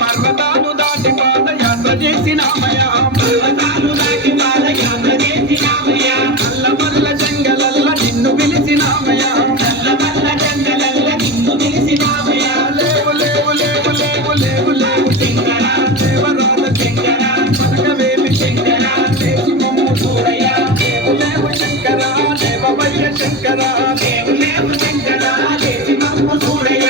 పర్వతాలు దాటి పాదయాత్ర చేసినామయ్య పర్వతాలు దాటి పాదయాత్ర చేసినామయ్య నల్లమల్ల జంగలల్ల నిన్ను పిలిచినామయ్య నల్లమల్ల జంగలల్ల నిన్ను పిలిచినామయ్య లేవు లేవు లేవు లేవు లేవు లేవు శంకర దేవరాజ శంకర పలకవేమి శంకర చేసి మమ్ము చూడయ్య లేవు లేవు శంకర దేవవయ్య శంకర లేవు లేవు శంకర చేసి మమ్ము చూడయ్య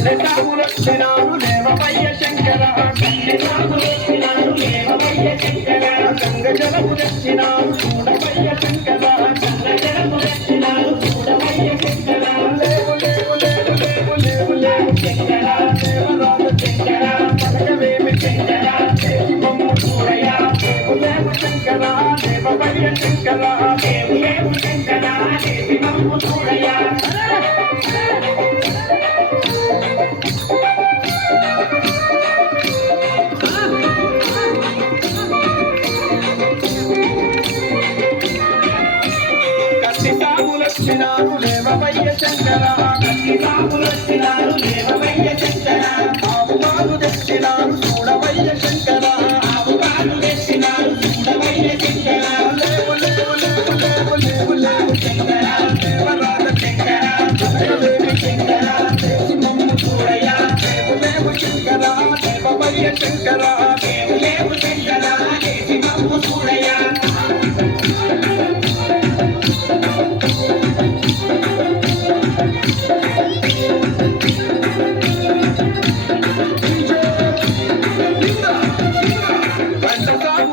వచ్చినారు దేవమయ్య శంకర వచ్చినారు దేవమయ్య శంకర గంగ జలము తెచ్చినారు చూడమయ్య శంకర గంగ జలము తెచ్చినారు చూడమయ్య శంకర లేవు లేవు లేవు లేవు లేవు లేవు శంకర దేవరాజ శంకర పలకవేమి శంకర చేసి మమ్ము చూడయ్య లేవు లేవు శంకర దేవమయ్య శంకర లేవు లేవు శంకర చేసి మమ్ము చూడయ్య వచ్చినారు దేవమయ్య శంకర కత్తి సాగులు వచ్చినారు దేవమయ్య శంకర ఆవుగాలు తెచ్చినారు చూడమయ్య శంకర ఆవుగాలు తెచ్చినారు చూడమయ్య శంకర లేవు లేవు లేవు లేవు లేవు లేవు శంకర దేవరాజ శంకర పలకవేమి శంకర చేసి మమ్ము చూడయ్య లేవు లేవు శంకర దేవమయ్య శంకర లేవు లేవు శంకర చేసి మమ్ము చూడయ్య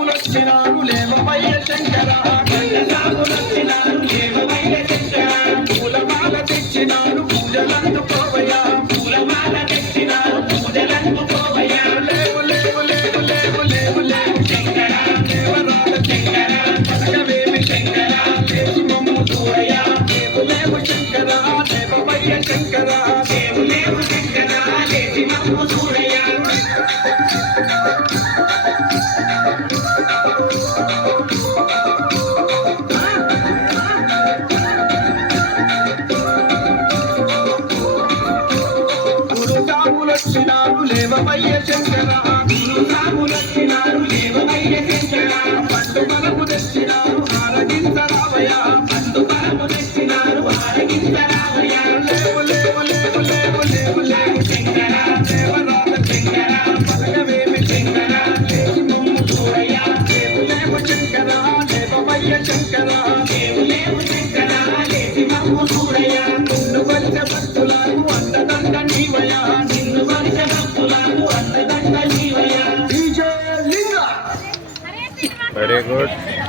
వచ్చినారు లేవమయ్య శంకర వచ్చినారు లేవమయ్య శంకర పూలమాల తెచ్చినారు పూజలందుకోవయ్య పూలమాల తెచ్చినారు పూజలందుకోవయ్య లేవు లేవు లేవు లేవు లేవు లేవు శంకర దేవరాజ శంకర పలకవేమి శంకర చేసి మమ్ము చూడయ్య లేవు లేవు శంకర దేవమయ్య శంకర లేవు లేవు శంకర చేసి మమ్ము చూడయ్య వచ్చినారు లేవమయ్య శంకర వచ్చినారు లేవమయ్య శంకర పండు బలము తెచ్చినారు ఆరగించరావయ్య పండు బలము తెచ్చినారు ఆరగించరావయ్య లేవు లేవు లేవు లేవు లేవు లేవు శంకర దేవరాజ శంకర పలకవేమి శంకర చేసి మమ్ము చూడయ్య లేవు లేవు శంకర దేవమయ్య శంకర లేవు లేవు శంకర చేసి మమ్ము చూడయ్య నిన్ను బలిత భక్తులకు అండదండ నీవయ్య Very good.